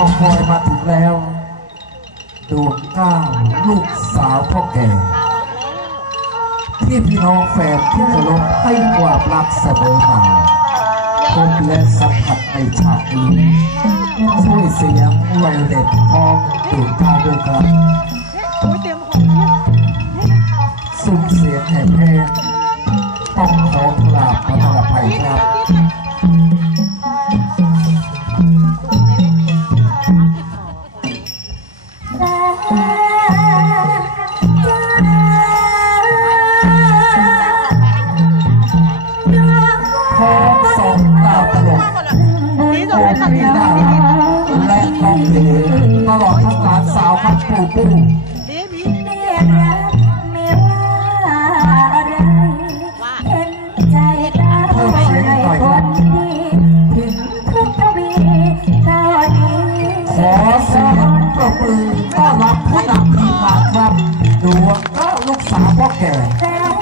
อคอยมาถึงแล้วดวงก้าวลูกสาวพ่อแก่ ที่พี่น้องแฟนที่เคารพให้ความรักเสมอมาพบและสัมผัสในฉากนี้ช่วยเสียงไวเลตพร้อมดวงก้าวด้วยครับโอ้ยเตรียมของเนี่ยซุ้มเสียงแห่งแพ้ต้องขอกราบพระธรภัยครับ นี่โอส่งให้ตัดมีสินนาดีและน้องเอ๋ตลอดทั้งหลานสาวพัดปูปูดีบีขอเสียงปรบมือต้อนรับผู้นำทีมงานครับดวงก็ลูกสาวพ่อแก่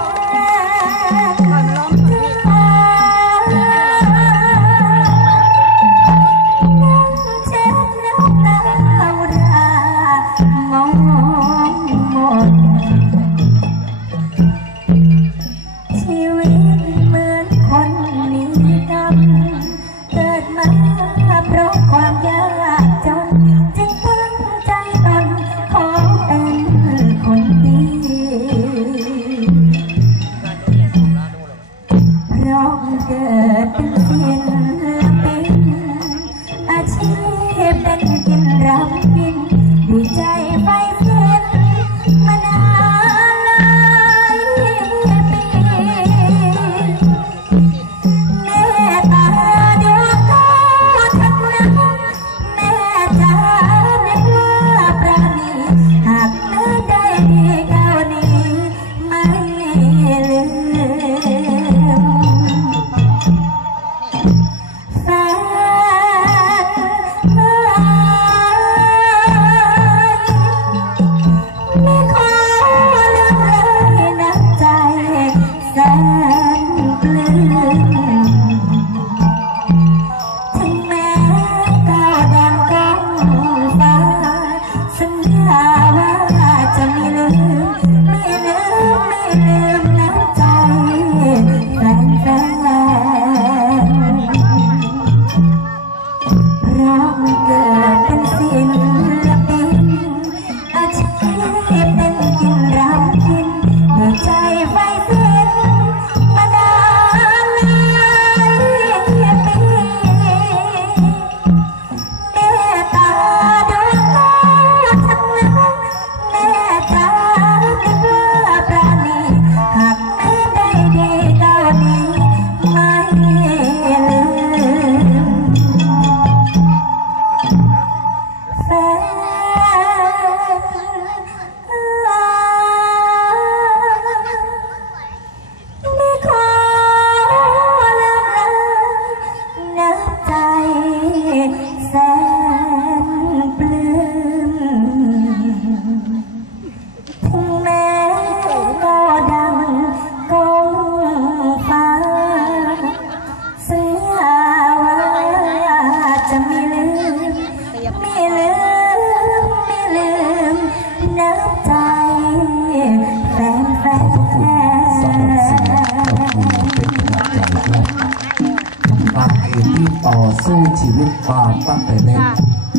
สู้ชีวิตมาตั้งแต่เล็ก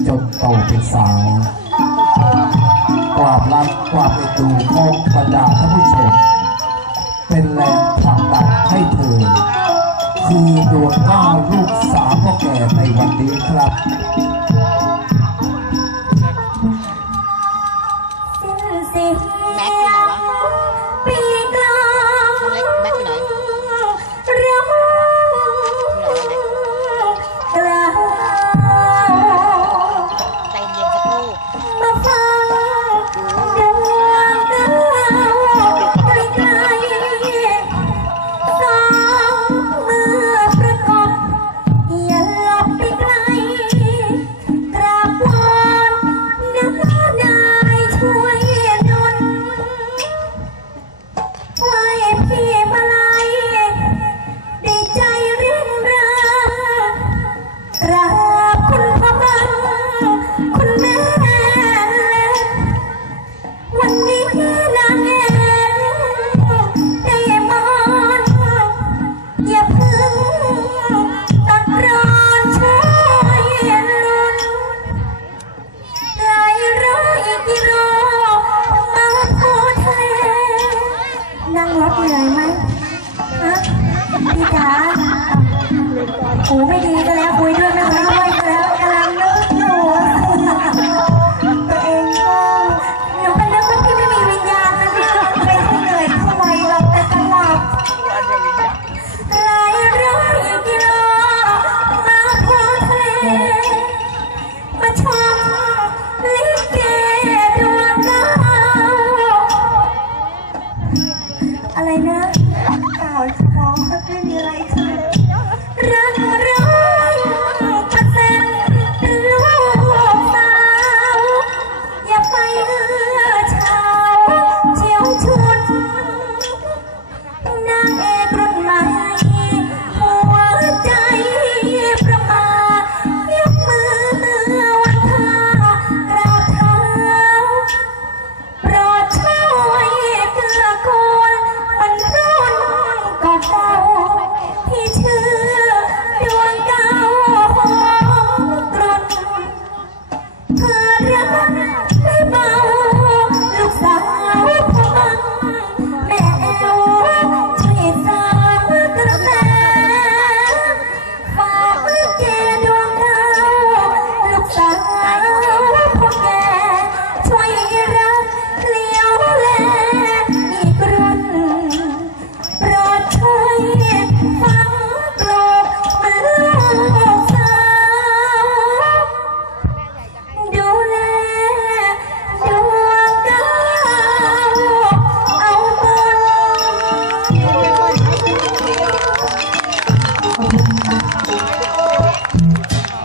จนโตเป็นสาว ความรักความเอ็นดูของบรรดาท่านผู้ชมเป็นแรงผลักดันให้เธอ คือดวงก้าวลูกสาวพ่อแก่ในวันนี้ครับ หูไม่ดีก็แล้วคุยด้วยไม่คุยด้วยก็แล้วกำลังนึกอยู่ตัวเองก็หนูก็นึกว่าพี่ไม่มีวิญญาณนะเเป็นที่เกิดขึ้นไวเราแต่ตลอดลายเรื่องอีกิโลมาพบทะเลมาชมลิเกดวงดาวอะไรนะกล่าวท้องก็ไม่มีอะไร